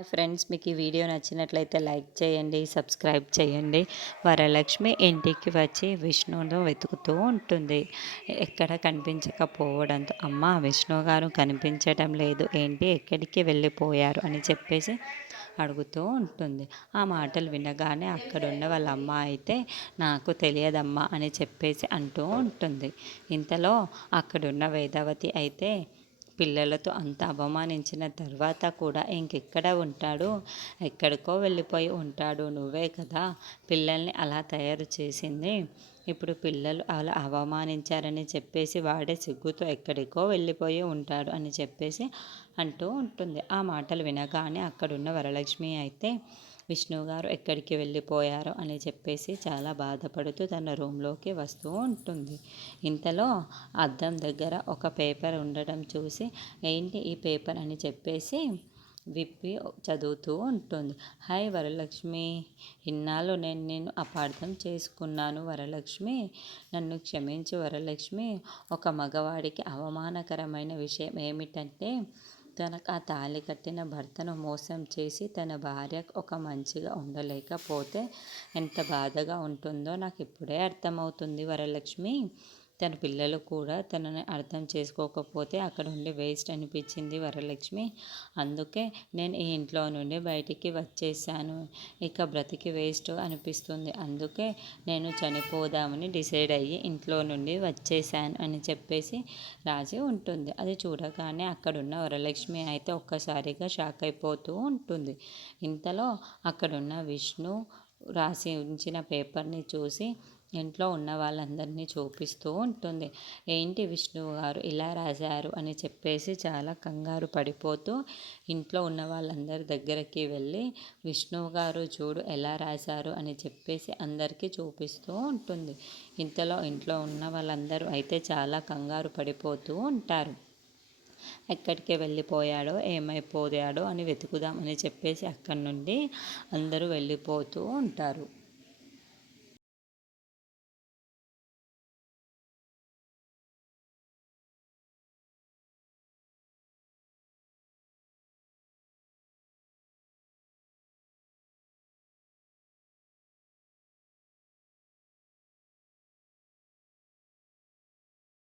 Friends, మీకు ఈ video నచ్చినట్లయితే లైక్ చేయండి, సబ్స్క్రైబ్ చేయండి. వరలక్ష్మి ఇంటికి వచ్చి విష్ణును వెతుకుతూ ఉంటుంది. ఎక్కడ కనిపించకపోవడంతో అమ్మ విష్ణు గారు కనిపించడం లేదు ఏంటి, ఎక్కడికి వెళ్ళిపోయారు అని చెప్పేసి అడుగుతూ ఉంటుంది. ఆ మాటలు వినగానే అక్కడున్న వాళ్ళ అమ్మ అయితే నాకు తెలియదమ్మా అని చెప్పేసి అంటూ ఉంటుంది. ఇంతలో అక్కడున్న వేదవతి అయితే పిల్లలతో అంత అవమానించిన తర్వాత కూడా ఇంకెక్కడ ఉంటాడు, ఎక్కడికో వెళ్ళిపోయి ఉంటాడు, నువ్వే కదా పిల్లల్ని అలా తయారు చేసింది. ఇప్పుడు పిల్లలు అలా అవమానించారని చెప్పేసి వాడే సిగ్గుతో ఎక్కడికో వెళ్ళిపోయి ఉంటాడు అని చెప్పేసి అంటూ ఉంటుంది. ఆ మాటలు వినగానే అక్కడున్న వరలక్ష్మి అయితే విష్ణు గారు ఎక్కడికి వెళ్ళిపోయారో అని చెప్పేసి చాలా బాధపడుతూ తన రూమ్లోకి వస్తూ ఉంటుంది. ఇంతలో అద్దం దగ్గర ఒక పేపర్ ఉండడం చూసి ఏంటి ఈ పేపర్ అని చెప్పేసి విప్పి చదువుతూ ఉంటుంది. హాయ్ వరలక్ష్మి, ఇన్నాళ్ళు నేను అపార్థం చేసుకున్నాను వరలక్ష్మి, నన్ను క్షమించు వరలక్ష్మి. ఒక మగవాడికి అవమానకరమైన విషయం ఏమిటంటే తనకు ఆ తాళి కట్టిన భర్తను మోసం చేసి తన భార్య ఒక మంచిగా ఉండలేకపోతే ఎంత బాధగా ఉంటుందో నాకు ఇప్పుడే అర్థమవుతుంది వరలక్ష్మి. తన పిల్లలు కూడా తనని అర్థం చేసుకోకపోతే అక్కడ ఉండి వేస్ట్ అనిపించింది వరలక్ష్మి. అందుకే నేను ఈ ఇంట్లో నుండి బయటికి వచ్చేసాను. ఇక బ్రతికి వేస్ట్ అనిపిస్తుంది. అందుకే నేను చనిపోదామని డిసైడ్ అయ్యి ఇంట్లో నుండి వచ్చేసాను అని చెప్పేసి రాసి ఉంటుంది. అది చూడగానే అక్కడున్న వరలక్ష్మి అయితే ఒక్కసారిగా షాక్ అయిపోతూ ఉంటుంది. ఇంతలో అక్కడున్న విష్ణు రాసి ఉంచిన పేపర్ని చూసి ఇంట్లో ఉన్న వాళ్ళందరినీ చూపిస్తూ ఉంటుంది. ఏంటి విష్ణు గారు ఇలా రాశారు అని చెప్పేసి చాలా కంగారు పడిపోతూ ఇంట్లో ఉన్న వాళ్ళందరి దగ్గరికి వెళ్ళి విష్ణువు గారు చూడు ఎలా రాశారు అని చెప్పేసి అందరికీ చూపిస్తూ ఉంటుంది. ఇంతలో ఇంట్లో ఉన్న వాళ్ళందరూ అయితే చాలా కంగారు పడిపోతూ ఉంటారు. ఎక్కడికి వెళ్ళిపోయాడో ఏమైపోయాడో అని వెతుకుదాం అని చెప్పేసి అక్కడి నుండి అందరూ వెళ్ళిపోతూ ఉంటారు.